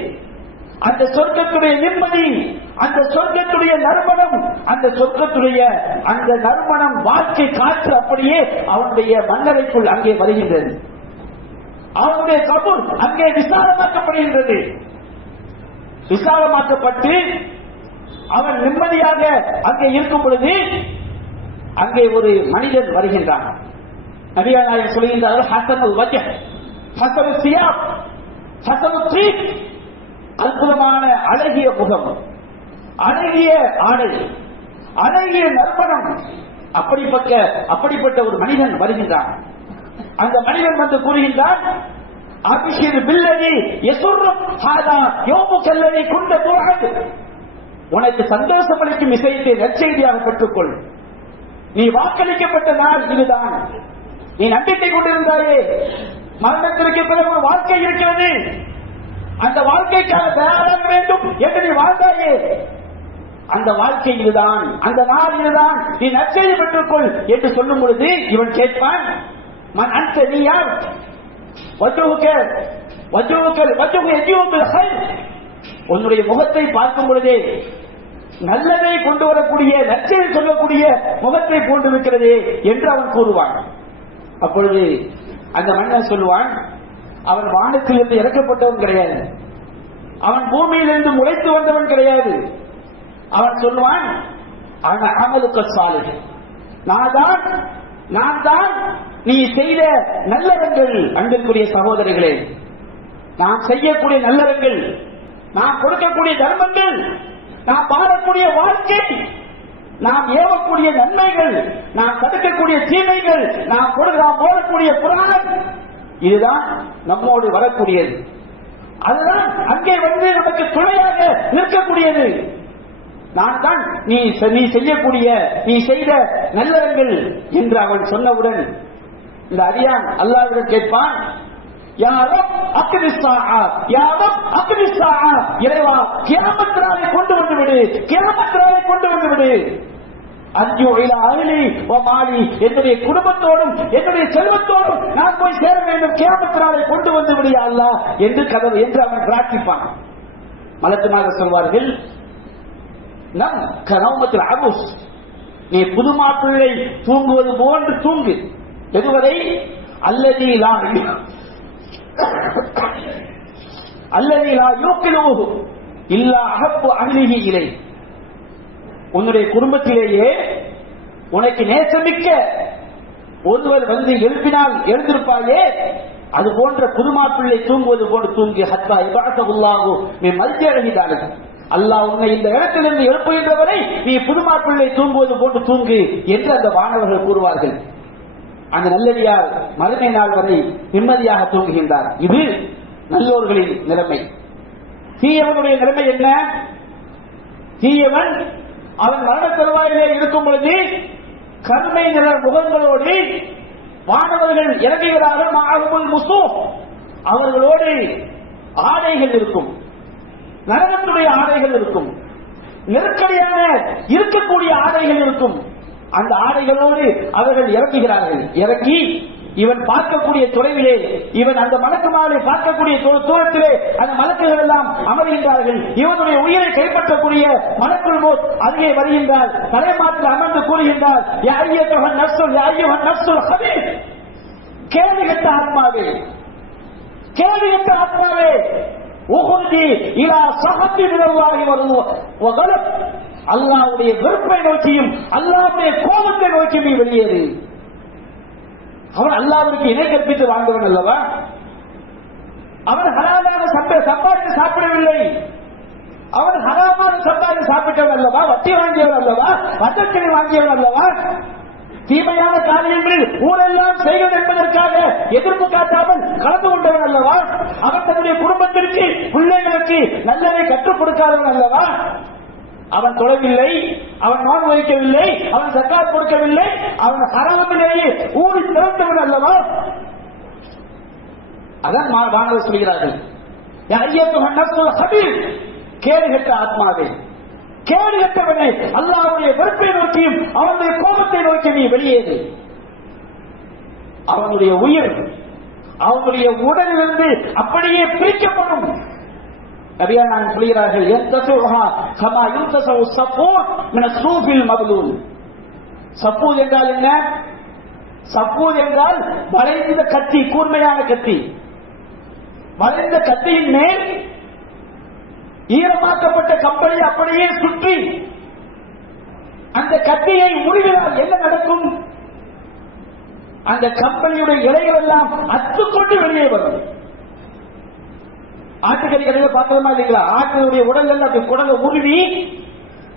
அந்த சொர்க்கத்துடைய நிம்மதி, அந்த சொர்க்கத்துடைய நறுமணம், அந்த சொர்க்கத்துடைய அந்த நறுமணம் வாழ்க்கை காற்று அப்படியே அவனுடைய மன்னரைக்குள் அங்கே வருகின்றது. அவனுடைய கபூர் அங்கே விசாலமாக்கப்படுகின்றது. விசாலமாக்கப்பட்டு அவன் நிம்மதியாக அங்கே இருக்கும் பொழுது அங்கே ஒரு மனிதன் வருகின்றான். நபிகள் நாயகம் சொல்கின்றார்கள், ஹஸனுல் வஜ், ஹஸனுல் சியாப், ஹஸனுல் தீப், அற்புதமான அழகிய முகம், அழகிய ஆடை, அழகிய நற்பணம். அப்படிப்பட்ட ஒரு மனிதன் வருகின்றான். அந்த மனிதன் வந்து கூறுகின்றான், அபிஷேர் பில்லதி யசுர்ரும் ஹாதா யௌமுகல்லதி குன்த துஅத், உனக்கு சந்தோஷம் அளிக்கும் விஷயத்தை நற்செய்தியாக பெற்றுக்கொள். நீ வாக்களிக்கப்பட்ட நாள் இதுதான். நீ நம்பிக்கை கொண்டிருந்தாயே, மரணத்திற்கு பிறகு ஒரு வாழ்க்கை இருக்கிறது, அந்த வாழ்க்கைக்காக தயாராக வேண்டும் என்று நீ வாழ்ந்தாயே, அந்த வாழ்க்கை இதுதான், அந்த நாள் இதுதான், நீ நற்செய்தி பெற்றுக்கொள் என்று சொல்லும் பொழுது இவன் கேட்பான், மன் அன்த, நீ யார்? உன்னுடைய முகத்தை பார்க்கும் பொழுதே நல்லதை கொண்டு வரக்கூடிய, நற்செய்தி சொல்லக்கூடிய முகத்தை போன்றிருக்கிறதே என்று அவன் கூறுவான். அப்பொழுது அந்த மன்னன் சொல்லுவான், அவன் வானத்திலிருந்து இறக்கப்பட்டவன் கிடையாது, அவன் பூமியிலிருந்து முளைத்து வந்தவன் கிடையாது. அவன் சொல்லுவான், அமலுக்க சாலிஹ், நான் தான் நீ செய்த நல்லறங்கள். அன்பிற்குரிய சகோதரிகளே, நாம் செய்யக்கூடிய நல்லறங்கள், நாம் கொடுக்கக்கூடிய தர்மங்கள், நாம் வாழக்கூடிய வாழ்க்கை, நாம் ஏவக்கூடிய நன்மைகள், நாம் தடுக்கக்கூடிய தீமைகள், நாம் போடக்கூடிய புராணம், இதுதான் நம்மோடு வரக்கூடியது. அதுதான் அங்கே வந்து நமக்கு துணையாக நிற்கக்கூடியது. நான் தான் நீ செய்யக்கூடிய, நீ செய்த நல்லறங்கள் என்று அவன் சொன்னவுடன் இந்த அடியான் அல்லாஹ்விடம் கேட்பான், யா ரப் அக்ரிஸ் ஸாஅ, யா ரப் அக்ரிஸ் ஸாஅ, இறைவா கியாமத் நாளை கொண்டு வந்து விடு, கியாமத் நாளை கொண்டு வந்து விடு. அர்ஜு இலா அஹ்லி வ மாலி, என்னுடைய குடும்பத்தோடும் என்னுடைய செல்வத்தோடும் நான் போய் சேர வேண்டும், கியாமத் நாளை கொண்டு வந்து விடு யா அல்லாஹ் என்று அவன் பிரார்த்திப்பான். மலக்குமார்கள் சொல்வார்கள், நம் கனௌமத்தில் அபுஸ், நீ புது மாப்பிள்ளை தூங்குவது போன்று தூங்கு. எதுவரை? அல்லதி லா யூக்கிலுஹு இல்லா அஹப்பு அஹ்லிஹி இலை, உன்னுடைய குடும்பத்திலேயே உனக்கு நேசமிக்க ஒருவர் வந்து எழுப்பினால் எழுந்திருப்பாயே, அது போன்ற புதுமாப்பிள்ளை தூங்குவது போன்று தூங்கி. ஹத்தா இபாதல்லாஹு மின் மல்ஜஇஹி, அல்லாஹ் உன்னை இந்த இடத்திலிருந்து எழுப்புகின்றவரை நீ புதுமாப்பிள்ளை தூங்குவது போன்று தூங்கு என்று அந்த வானவர்கள் கூறுவார்கள். அந்த நல்லடியார் மறுமை நாள் வரை நிம்மதியாக தூங்குகின்றார். இது நல்லோர்களின் நிலைமை. தீயவனுடைய நிலைமை என்ன? தீயவன் அவன் மரண தருவாயிலே இருக்கும் பொழுது கருமை நிற முகங்களோடு வானவர்கள் இறங்குகிறார்கள். அவர்களோடு ஆடைகள் இருக்கும், நரகத்துடைய ஆடைகள் இருக்கும், நெருக்கடியான இருக்கக்கூடிய ஆடைகள் இருக்கும். அந்த ஆடைகளோடு அவர்கள் இறங்குகிறார்கள். இறங்கி இவன் பார்க்கக்கூடிய துறையிலே, இவன் அந்த மலக்குமாரை பார்க்கக்கூடிய தூரத்திலே அந்த மலக்குகள் எல்லாம் அமர்கின்றார்கள். இவனுடைய உயிரை கைப்பற்றக்கூடிய மலக்குள் மோத் அருகே வருகின்றார். தலைமாட்டில் அமர்ந்து கூறுகின்றார், கேள்வி கெட்ட ஆத்மாவே, கேள்வி கெட்ட ஆத்மாவே, உஹுதி இலா சஹத்தி மினல்லாஹி வ கலப், அல்லாஹ்வுடைய வெறுப்பை நோக்கியும் அல்லாஹ்வுடைய கோபத்தை நோக்கி நீ வெளியேறு. அவன் அல்லாஹ்விற்கு இணை கற்பித்து வாழ்ந்தவன் அல்லவா? அவன் ஹலாலான சம்பாதித்து சாப்பிடவில்லை, அவன் ஹராமான சம்பாதித்து சாப்பிட்டவன் அல்லவா? வட்டி வாங்கியவன் அல்லவா? வட்டக்கிணி வாங்கியவன் அல்லவா? தீமையான காரியங்களில் ஊரெல்லாம் செய்வது என்பதற்காக எதிர்ப்பு காட்டாமல் கலந்து கொண்டவன் அல்லவா? அவன் தன்னுடைய குடும்பத்திற்கு பிள்ளைகளுக்கு நல்லதை கற்றுக் கொடுக்காதவன் அல்லவா? அவன் தொழவில்லை, அவன் நோன்பு வைக்கவில்லை, அவன் ஜக்காத் கொடுக்கவில்லை, அவன் ஹராமிலேயே ஊறி திறந்தவன் அல்லவா? அதான் வானவர் சொல்கிறார்கள், கேடு கெட்ட ஆத்மாவே, கேடு கெட்டவனே, அல்லாஹ்வுடைய வெறுப்பை நோக்கியும் அவனுடைய கோபத்தை நோக்கி நீ வெளியேறு. அவனுடைய உயிர் அவனுடைய உடலிலிருந்து அப்படியே பிரிக்கப்படும். நபியார் சொல்கிறார்கள், சப்பூத் என்றால் என்ன? சப்பூத் என்றால் வளைந்த கத்தி, கூர்மையான கத்தி. வளைந்த கத்தியின் மேல் ஈரமாக்கப்பட்ட கம்பளி அப்படியே சுற்றி அந்த கத்தியை முடிவினால் என்ன நடக்கும்? அந்த கம்பளியுடைய இலைகள் எல்லாம் அத்துக்கொண்டு வெளியே வரும். ஆட்டுக்கறி கடையில் பார்க்கலாமா இல்லைங்களா? ஆட்டுடைய உடல் எல்லாம் அப்படி குடலை உருவி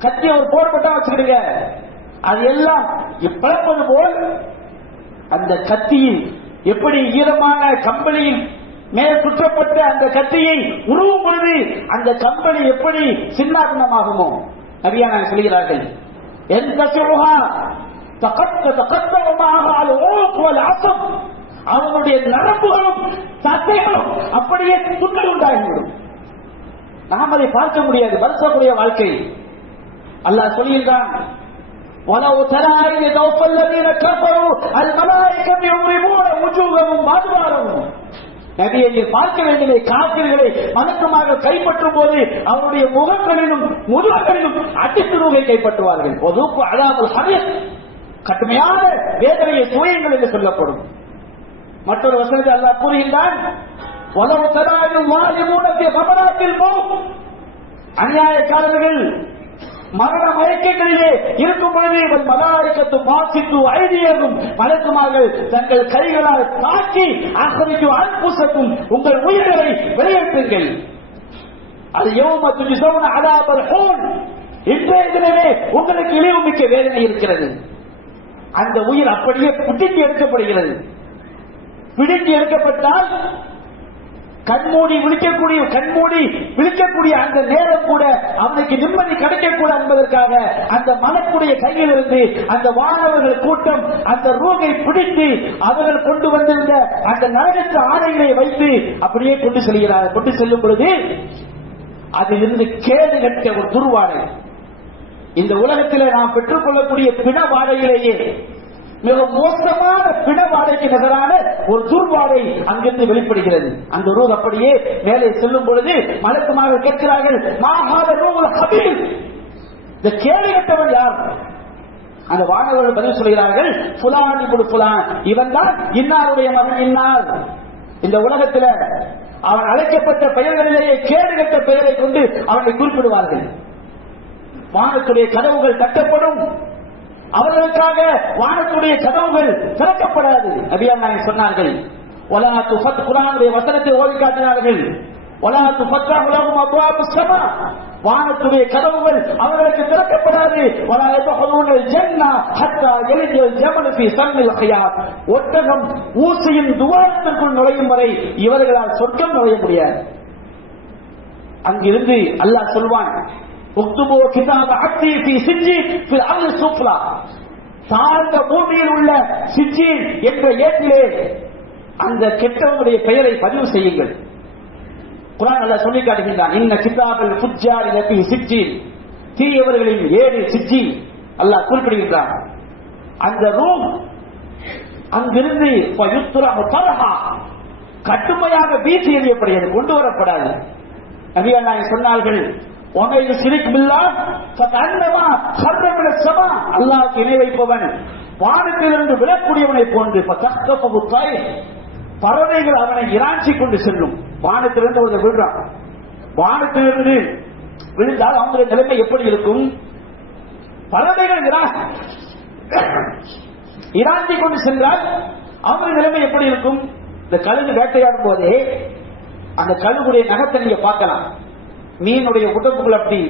கத்தியை ஒரு போர்பட்டா வச்சுக்கிடுங்க, அது எல்லாம் பிளப்பது போல் அந்த கத்தியில் எப்படி ஈரமான கம்பளியில் மேல் சுற்றப்பட்ட அந்த கத்தியை உருவும் பொழுது அந்த கம்பளி எப்படி சின்னாபின்னமாகுமோ நபியார் சொல்கிறார்கள். அவனுடைய நரம்புகளும் சத்தைகளும் அப்படியே துண்டல் உண்டாகிவிடும். நாம் அதை பார்க்க முடியாது. வருஷக்கூடிய வாழ்க்கை அல்லாஹ் சொல்கிறான், وَلَوْ تَرَى إِذْ يَتَوَفَّى الَّذِينَ كَفَرُوا الْمَلَائِكَةُ يَضْرِبُونَ وُجُوهَهُم وَأَدْبَارَهُم. நபியை பார்க்க வேண்டிய காபிர்களை வணக்கமாக கைப்பற்றும் போது அவருடைய முகங்களிலும் முதுகுகளிலும் அடித்து ரூகை கைப்பற்றுவார்கள். ஒதுப்பு அதாவது கடுமையான வேதனையை சுயங்கள் என்று சொல்லப்படும். மற்றொரு வசனத்தில் அல்லாஹ் கூறுகின்றான், அநியாயக்காரர்கள் மரண மயக்கங்களிலே இருக்கும் பொழுது மலாய்க்கத்து பாசித்து ஐதியரும் மலக்குமார்கள் தங்கள் கைகளால் தாக்கி ஆசிரிக்கு அன்புசத்தும் உங்கள் உயிர்களை வெளியேற்றுங்கள். அது யௌம அதாபல் ஹூன், இன்றைய தினமே உங்களுக்கு இழிவு மிக்க வேதனை இருக்கிறது. அந்த உயிர் அப்படியே பிடித்து எடுக்கப்படுகிறது. பிடித்து எடுக்கப்பட்டால் கண்மூடி விழிக்கக்கூடிய அந்த நேரம் கூட அவனுக்கு நிம்மதி கிடைக்கக்கூடாது என்பதற்காக அந்த மலக்குடைய கையில் இருந்து அந்த வானவர்கள் கூட்டம் அந்த ரூகை பிடித்து அவர்கள் கொண்டு வந்திருந்த அந்த நரகத்து ஆடைகளை வைத்து அப்படியே கொண்டு செல்கிறார்கள். கொண்டு செல்லும் பொழுது அதிலிருந்து கேடு கட்ட ஒரு துர்வாடை, இந்த உலகத்திலே நாம் பெற்றுக்கொள்ளக்கூடிய பிணவாடையிலேயே மிக மோசமான பிணவாடைக்கு நிகரான ஒரு துர்வாடை அங்கிருந்து வெளிப்படுகிறது. அந்த ரூஹ் அப்படியே மேலே செல்லும் பொழுது மலக்குமாக கேட்கிறார்கள், மாஹாத ரூஹுல் ஹபீல், இந்த கேடு கட்டவன் யார்? அந்த வானவர்கள் பதில் சொல்கிறார்கள், புலான் இப்படி புலான், இவன் தான் இன்னாருடைய மகன் இன்னார். இந்த உலகத்தில் அவன் அழைக்கப்பட்ட பெயர்களிலேயே கேடு கட்ட பெயரை கொண்டு அவனை குறிப்பிடுவார்கள். வானத்துடைய கதவுகள் தட்டப்படும், அவர்களுக்காக வானத்துடைய கதவுகள் திறக்கப்படாது. நபியார் நாயகம் சொன்னார்கள், வலா துஃபத், குர்ஆனுடைய வசனத்தை ஓதி காட்டினார்கள், வலா துஃபத்ஹு லஹும் அப்வாபுஸ் ஸமா, வானத்துடைய கதவுகள் அவர்களுக்கு திறக்கப்படாது. வலா யதுஹுலூனல் ஜன்னah ஹத்தா யலிஜல் ஜமல் ஃபீ சம்மில் கியாத், ஒட்டகம் ஊசியின் துவாரத்திற்குள் நுழையும் வரை இவர்களால் சொர்க்கம் நுழைய முடியாது. அங்கிருந்து அல்லாஹ் சொல்வான், உக்துபு கிதாப அக்தி ஃபீ சிஜ்ஜீன் ஃபில் அர்தி சுஃப்லா, தாழ்ந்த பூமியில் உள்ள சிஜ்ஜீன் என்ற ஏட்டிலே அந்த கெட்டவனுடைய பெயரை பதிவு செய்யுங்கள். குர்ஆன் அல்லாஹ் சொல்லி காட்டுகின்றான், இன்ன கிதாபல் ஃபுஜ்ஜாரி லஃபீ சிஜ்ஜீன், தீயவர்களின் ஏடு சிஜ்ஜீன் அல்லாஹ் குறிப்பிடுகின்றான். அந்த ரூம் அங்கிருந்து கட்டுமையாக வீசி எறியப்படுகிறது, கொண்டு வரப்படாது. நபிகள் நாயகம் சொன்னார்கள், அல்லாஹ்வுக்கு இணை வைப்பவன் வானத்திலிருந்து விழக்கூடியவனை போன்று பறவைகள் அவனை இராஞ்சி கொண்டு செல்லும். வானத்திலிருந்து அவர்கள் விழுறான். வானத்திலிருந்து விழுந்தால் அவங்களுடைய நிலைமை எப்படி இருக்கும்? பறவைகள் இராஞ்சி கொண்டு சென்றால் அவங்களுடைய நிலைமை எப்படி இருக்கும்? இந்த கழுகு வேட்டையாடும் போதே அந்த கழுகுடைய நகத்தை நீங்க பார்க்கலாம். மீனுடைய உடம்புகள் அப்படி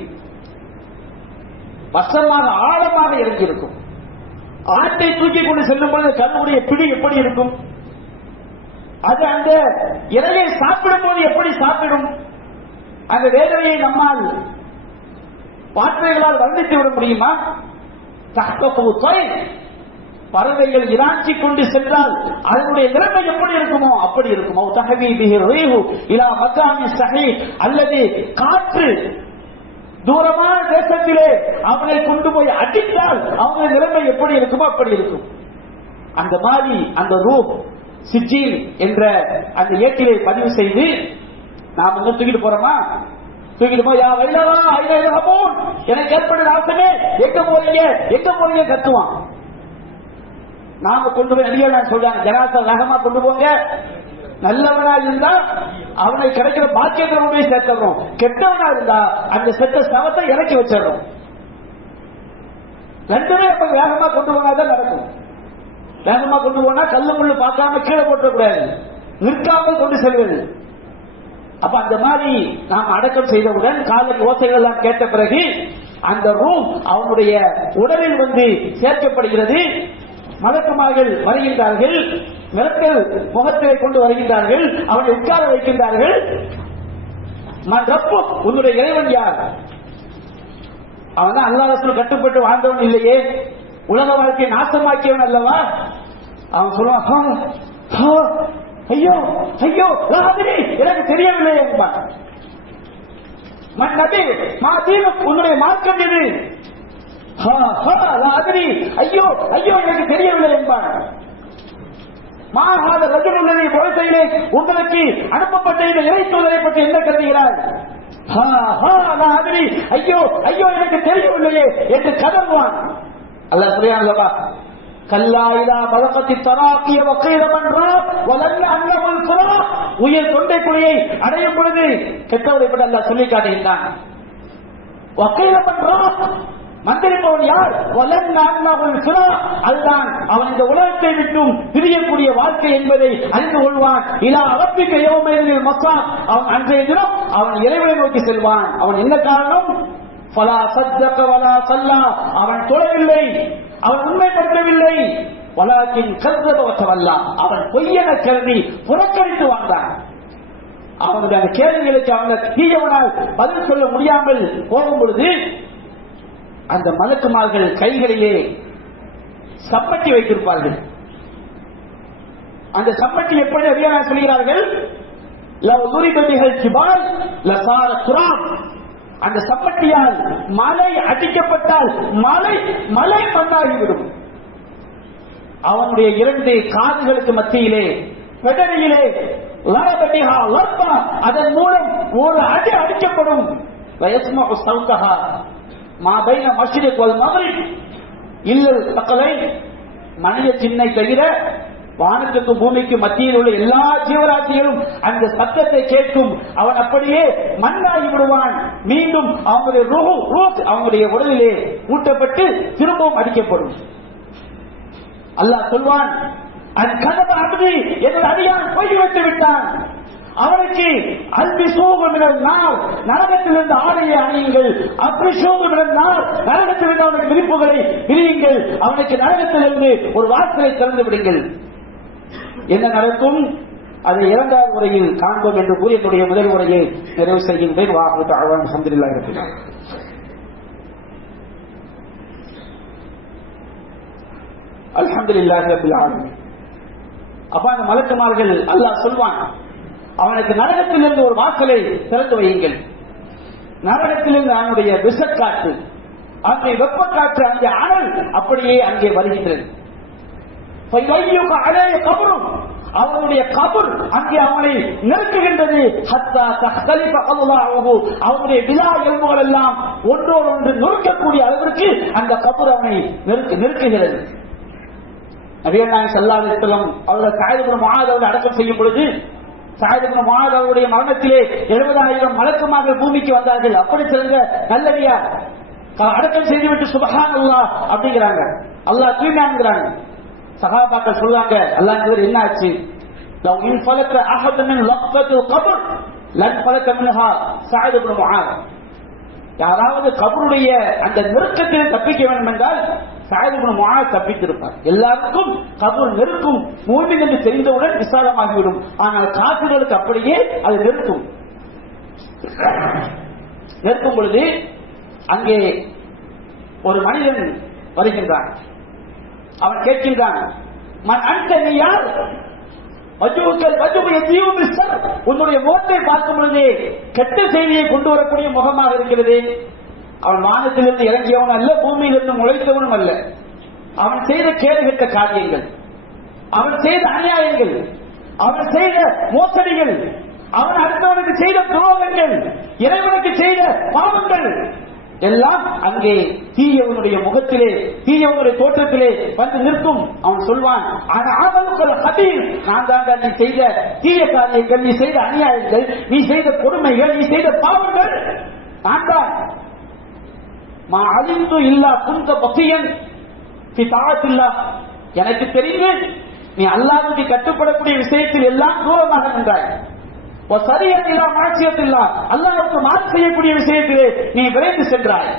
வசமாக ஆழமாக இறங்கி இருக்கும். ஆட்டை தூக்கி கொண்டு செல்லும் போது கழுகுடைய பிடி எப்படி இருக்கும்? அது அந்த இறையை சாப்பிடும் போது எப்படி சாப்பிடும்? அந்த வேதனையை நம்மால் வார்த்தைகளால் வர்ணித்து விட முடியுமா? பறவைகள் இராஞ்சி கொண்டு சென்றால் அதனுடைய நிலைமை எப்படி இருக்குமோ அப்படி இருக்குமோ. அல்லது காற்று தூரமான தேசத்திலே அவனை கொண்டு போய் அடித்தால் அவங்க நிலைமை எப்படி இருக்குமோ அப்படி இருக்கும். அந்த மாதிரி அந்த ரூஹ் சிஜ்ஜீல் என்ற அந்த ஏட்டிலே பதிவு செய்து நாம் இன்னும் தூக்கிட்டு போறோமா? தூக்கிட்டு போய் எனக்கு ஏற்படுற ஆசமே எங்க போறீங்க கத்துவான். நாம கொண்டு போய் நடிகர் சொல்றாங்க, ஜனாசா வேகமா கொண்டு போங்க. நல்லவனா இருந்தா அவனை கிடைக்கிற பாக்கியத்தை போய் சேர்த்துறோம். கெட்டவனா இருந்தா அந்த செத்த சவத்தை இறக்கி வச்சிடறோம். ரெண்டுமே அப்ப வேகமா கொண்டு போனாதான் நடக்கும். வேகமா கொண்டு போனா கல்லு முள்ளு பார்க்காம கீழே போட்டக்கூடாது, நிற்காமல் கொண்டு செல்வது. அப்ப அந்த மாதிரி நாம் அடக்கம் செய்தவுடன் காலைக்கு ஓசைகள் எல்லாம் கேட்ட பிறகு அந்த ரூம் அவனுடைய உடலில் வந்து சேர்க்கப்படுகிறது. மலக்குமார்கள் வருகின்றார்கள், மிளக்கல் முகத்திலே கொண்டு வருகின்றார்கள், அவனை உட்கார வைக்கின்றார்கள். உன்னுடைய இறைவன் யார்? அவன் தான் அல்லாஹ் ரசூல் கட்டுப்பட்டு வாழ்ந்தவன் இல்லையே, உலக வாழ்க்கையை நாசமாக்கியவன் அல்லவா? அவன் சொல்லுவான், ஐயோ ஐயோ எனக்கு தெரியவில்லை என்பான். உன்னுடைய மார்க்கம் எது? ஐயோ ஐயோ எனக்கு தெரியவில்லை என்பான். மாகாத ரஜனுடைய பொருளையிலே உங்களுக்கு அனுப்பப்பட்ட இந்த இறை சோதனை பற்றி என்ன கருதுகிறார்? ஐயோ ஐயோ எனக்கு தெரியவில்லையே என்று கதறுவான். அல்லாஹ் சொல்றான், கல்லாயிலா பலகத்தி தராக்கிய வக்கீரமன்றா வலல்ல அன்னமல் சுரா. உயிர் தொண்டை குழியை அடையும் பொழுது கெட்டவரை பற்றி அல்லாஹ் சொல்லி காட்டுகின்றான். வக்கீரமன்றா மந்திரிப்பவன் யார்? வலல்ல அன்னமல் சுரா. அதுதான் அவன் இந்த உலகத்தை விட்டும் பிரியக்கூடிய வாழ்க்கை என்பதை அறிந்து கொள்வான். இலா ரப்பிக யௌமைதில் மஸாக். அவன் அன்றைய தினம் அவன் இறைவனை நோக்கி செல்வான். அவன் என்ன காரணம்? ஃபலா சத்தக வலா ஸல்லா. அவன் தொழவில்லை, அவன் உண்மைப்படுத்தவில்லை. வலாக்கின் கஸ்ஸப வதவல்லா. அவன் பொய்யென கருதி புறக்கணித்து வாழ்ந்தான். அவனுடைய அந்த கேள்விகளுக்கு அவங்க தீயவனால் பதில் சொல்ல முடியாமல் போகும் பொழுது அந்த மலக்குமார்கள் கைகளிலே சம்மட்டி வைத்திருப்பார்கள். அந்த சம்மட்டி எப்படி அறிய சொல்கிறார்கள்? அந்த சம்மட்டியால் மலை அடிக்கப்பட்டால் மலை மலை மண்ணாகிவிடும். அவனுடைய இரண்டு காதுகளுக்கு மத்தியிலே பெடரியிலே அதன் மூலம் ஒரு அடி அடிக்கப்படும். மனித சின்னை தவிர வானத்துக்கும் பூமிக்கு மத்தியில் உள்ள எல்லா ஜீவராசிகளும் அந்த சத்தத்தை கேட்கும். அவன் அப்படியே மண்ணாகி விடுவான். மீண்டும் அவங்களுடைய அவங்களுடைய உடலிலே ஊட்டப்பட்டு திரும்பவும் அடிக்கப்படும். அல்லாஹ் சொல்வான், என்னுடைய அடியான் பொய் வைத்து விட்டான். அவனுக்கு நரகத்திலிருந்து ஆடையை அணியுங்கள், நரகத்திலிருந்து அவனுக்கு விரிப்புகளை விரியுங்கள், அவனுக்கு நரகத்திலிருந்து ஒரு வாசலை திறந்து விடுங்கள். என்ன நடக்கும்? அதை இரண்டாவது முறையில் காண்போம் என்று கூறி என்னுடைய முதல் முறையை நிறைவு செய்கின்றேன். அல்ஹம்துலில்லாஹி ரப்பில் ஆலமீன். அல்ஹம்துலில்லாஹி ரப்பில் ஆலமீன். அப்ப அந்த மலக்குமார்கள் அல்லாஹ் சொல்வான், அவனுக்கு நரகத்திலிருந்து ஒரு வாசலை திறந்து வையுங்கள். நரகத்திலிருந்து அவனுடைய விஷக்காற்று, அங்கே வெப்பக்காற்று, அங்கே அனல் அப்படியே அங்கே வருகின்றது. அவனுடைய கபர் அங்கே அவனை நெருக்குகின்றது. அவனுடைய விழா எலும்புகள் எல்லாம் ஒன்றோடு ஒன்று நொறுக்கக்கூடிய அளவிற்கு அந்த கபர் அவனை நெருக்குகிறது. நபிகள் நாயகம் ஸல்லல்லாஹு அலைஹி வஸல்லம் அவர்கள் சஅத் இப்னு முஆத் அவர்களை அடக்கம் செய்யும் பொழுது சஅத் இப்னு முஆத் அவருடைய மரணத்திலே 70,000 மலக்குமார்கள் பூமிக்கு வந்தார்கள். அப்படி சிறந்த நல்லடியார் அடக்கம் செய்துவிட்டு சுப்ஹானல்லாஹ் அப்படிங்கிறாங்க, அல்லாஹ் தூய்மையாங்கிறாங்க. சஹாபாக்கள் சொல்றாங்க, அல்லாஹ் என்ன ஆச்சு? லவ் இன் ஃபலக அஹத் மின் லக்ஃபத்தில் கப்ர் லன் ஃபலக மின்ஹா சஅத் இப்னு முஆத். யாராவது கபருடைய அந்த நெருக்கத்தில் தப்பிக்க வேண்டும் என்றால் சஅத் இப்னு முஆத் தப்பித்திருப்பார். எல்லாருக்கும் கபர் நெருக்கும் மூமின் என்று தெரிந்தவுடன் விசாலமாகிவிடும். ஆனால் காபிர்களுக்கு அப்படியே அது நெருக்கும் பொழுது அங்கே ஒரு மனிதன் வருகின்றான். அவன் கேட்கின்றான், மன் அன்த, நீ யார்? உன்னுடைய முகத்தை பார்க்கும் பொழுதே கெட்ட செய்தியை கொண்டு வரக்கூடிய முகமாக இருக்கிறது. அவன் வானத்திலிருந்து இறங்கியவன் அல்ல, பூமியிலிருந்து முளைத்தவனும் அல்ல. அவன் செய்த கேடுகட்ட காரியங்கள், அவன் செய்த அநியாயங்கள், அவன் செய்த மோசடிகள், அவன் அடுத்தவனுக்கு செய்த துரோகங்கள், இறைவனுக்கு செய்த பாவங்கள் எல்லாம் அங்கே தீயவனுடைய முகத்திலே, தீயவனுடைய தோற்றத்திலே வந்து நிற்கும். அவன் சொல்வான், நான் தான் நீ செய்த தீய காரியங்கள், நீ செய்த அநியாயங்கள், நீ செய்த கொடுமைகள், நீ செய்த பாவங்கள் நான் தான். இல்லா குந்த பசியன் தாழத்தில்லா, எனக்கு தெரிந்து நீ அல்லாஹ்வுக்கு கட்டுப்படக்கூடிய விஷயத்தில் எல்லாம் தூரமாக நின்றாய். சரியா மாட்சியத்தில்லா, அல்லாஹ்வுக்கு மாற்று செய்யக்கூடிய விஷயத்திலே நீ விரைந்து சென்றாய்.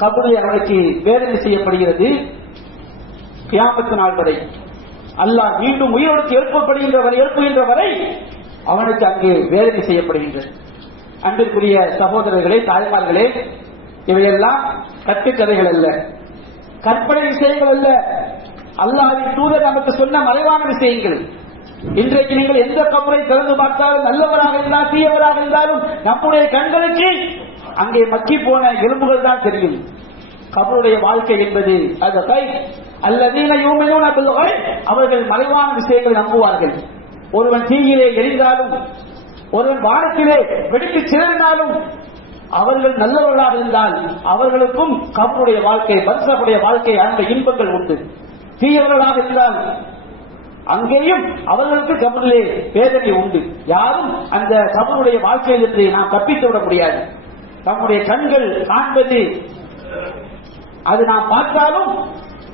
கபரில் அவனுக்கு வேதனை செய்யப்படுகிறது. கியாமத்து நாள் வரை, அல்லாஹ் மீண்டும் உயிரோடு எழுப்புகின்ற வரை அவனுக்கு அங்கே வேதனை செய்யப்படுகின்றது. அன்பிற்குரிய சகோதரர்களே, தாய்மார்களே, இவையெல்லாம் கட்டுக்கதைகள் அல்ல, கற்பனை விஷயங்கள் அல்ல, அல்லாஹ்வின் தூதர் நமக்கு சொன்ன மறைவான விஷயங்கள். இன்றைக்கு நீங்கள் எந்த கபரை திறந்து பார்த்தாலும், நல்லவராக இருந்தாலும் தீயவராக இருந்தாலும், நம்முடைய கண்களுக்கு அங்கே மக்கி போன எலும்புகள் தான் தெரியும். கபருடைய வாழ்க்கை என்பது அது அல்லதீன யூமினூன பில் கைப், அவர்கள் மறைவான விஷயங்களை நம்புவார்கள். ஒருவன் தீயிலே எரிந்தாலும், ஒருவன் வானத்திலே வெடித்து சிதறினாலும், அவர்கள் நல்லவர்களாக இருந்தால் அவர்களுக்கும் கபருடைய வாழ்க்கை, பர்சகுடைய வாழ்க்கை, அந்த இன்பங்கள் உண்டு. தீயவர்களாக இருந்தால் அங்கேயும் அவர்களுக்கு கபரிலே வேதனை உண்டு. யாரும் அந்த கபருடைய வாழ்க்கையிலிருந்து நாம் தப்பித்து விட முடியாது. நம்முடைய கண்கள் காண்பது, அது நாம் பார்த்தாலும்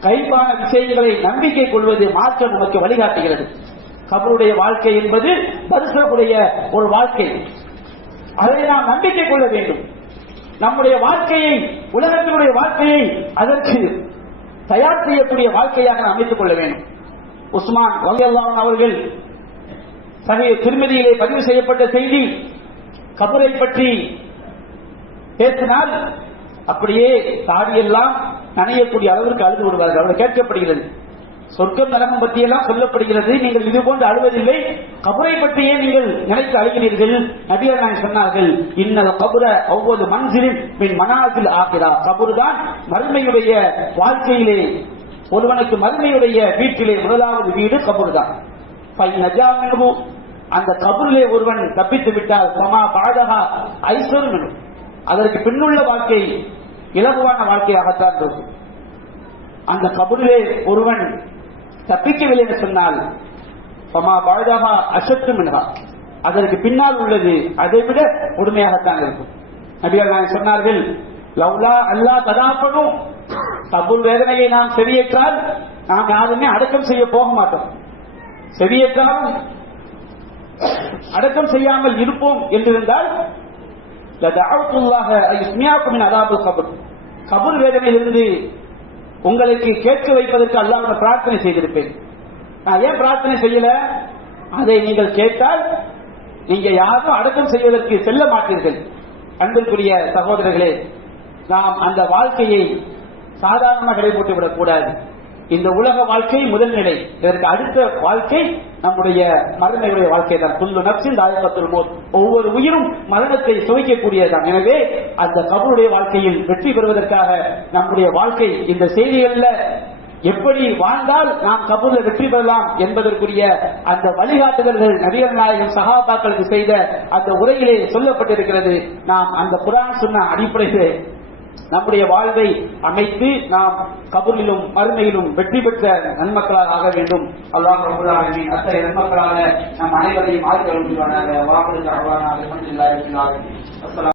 கைப்பான விஷயங்களை நம்பிக்கை கொள்வது மாற்றம் நமக்கு வழிகாட்டுகிறது. கபருடைய வாழ்க்கை என்பது பரிசுடைய ஒரு வாழ்க்கை, அதை நாம் நம்பிக்கை கொள்ள வேண்டும். நம்முடைய வாழ்க்கையை, உலகத்தினுடைய வாழ்க்கையை அதற்கு தயார் செய்யக்கூடிய வாழ்க்கையாக அமைத்துக் கொள்ள வேண்டும். உஸ்மான் ரலியல்லாஹு அன்ஹு அவர்கள் சஹீஹ் திர்மிதியிலே பதிவு செய்யப்பட்ட செய்தி, கபரை பற்றி பேசினால் அப்படியே தாடியெல்லாம் நனையக்கூடிய அளவிற்கு அழுது விடுவார்கள். அவர்கள் கேட்கப்படுகிறது, சொர்க்கம் நரகம் பற்றியெல்லாம் சொல்லப்படுகிறது, நீங்கள் இது போன்று அழுவதில்லை, கபரை பற்றியே நீங்கள் நினைத்து அழுகிறீர்கள். நபிகள் நாயகம் சொன்னார்கள், இன்னல் கபர ஒவ்வொரு மன்சிலின் மின் மனாசில் ஆகிறா, கபரு தான் மறுமையுடைய வாழ்க்கையிலே, ஒருவனுக்கு மறுமையுடைய வீட்டிலே முதலாவது வீடு கபரு தான். அந்த கபரிலே ஒருவன் தப்பித்து விட்டால் சமா பாதகா ஐஸ்வரும், அதற்கு பின்னுள்ள வாழ்க்கை இலகுவான வாழ்க்கையாகத்தான் இருக்கும். அந்த கபரிலே ஒருவன் தப்பிக்கவில்லை என்று சொன்னால் சமா பாதகா அசத்து மின்ஹா, அதற்கு பின்னால் உள்ளது அதை விட கொடுமையாகத்தான் இருக்கும். நபிகள் நாயகம் சொன்னார்கள், லவ்லா அல்லாஹ் ததாஃபனும், கபூர் வேதனையை நாம் செவியேற்றால் நாம் யாருமே அடக்கம் செய்ய போக மாட்டோம். செவியேற்றாலும் அடக்கம் செய்யாமல் இருப்போம் என்றிருந்தால் கபூர் வேதனையிலிருந்து உங்களுக்கு கேட்க வைப்பதற்கு அல்லாஹ் பிரார்த்தனை செய்திருப்பேன். நான் ஏன் பிரார்த்தனை செய்யல? அதை நீங்கள் கேட்டால் நீங்க யாரும் அடக்கம் செய்வதற்கு செல்ல மாட்டீர்கள். அன்பிற்குரிய சகோதரர்களே, நாம் அந்த வாழ்க்கையை சாதாரணமாக கடைபோட்டு விடக்கூடாது. இந்த உலக வாழ்க்கை முதல் நிலை, இதற்கு அடுத்த வாழ்க்கை நம்முடைய மறுமையுடைய வாழ்க்கை தான். குல்லு நஃப்ஸின் தாயிகத்துல் மௌத், ஒவ்வொரு உயிரும் மரணத்தை சுவைக்கக்கூடியதுதான். எனவே அந்த கபருடைய வாழ்க்கையில் வெற்றி பெறுவதற்காக நம்முடைய வாழ்க்கை இந்த செய்திகள்ல எப்படி வாழ்ந்தால் நாம் கபூர்ல வெற்றி பெறலாம் என்பதற்குரிய அந்த வழிகாட்டுதல்கள் நபிகள் நாயகம் சஹாபாக்களுக்கு செய்த அந்த உரையிலே சொல்லப்பட்டிருக்கிறது. நாம் அந்த குர்ஆன் சொன்ன அடிப்படையிலே நம்முடைய வாழ்வை அமைத்து நாம் கபூரிலும் மறுமையிலும் வெற்றி பெற்ற நன்மக்களாக ஆக வேண்டும். அல்லாஹ் ரப்பல் ஆலமீன் அத்தகைய நன்மக்களாக நம் அனைவரையும் ஆக்கி அருள்வானாக. வாஹிரு தஅவானா அல்ஹம்துலில்லாஹி ரப்பில் ஆலமீன்.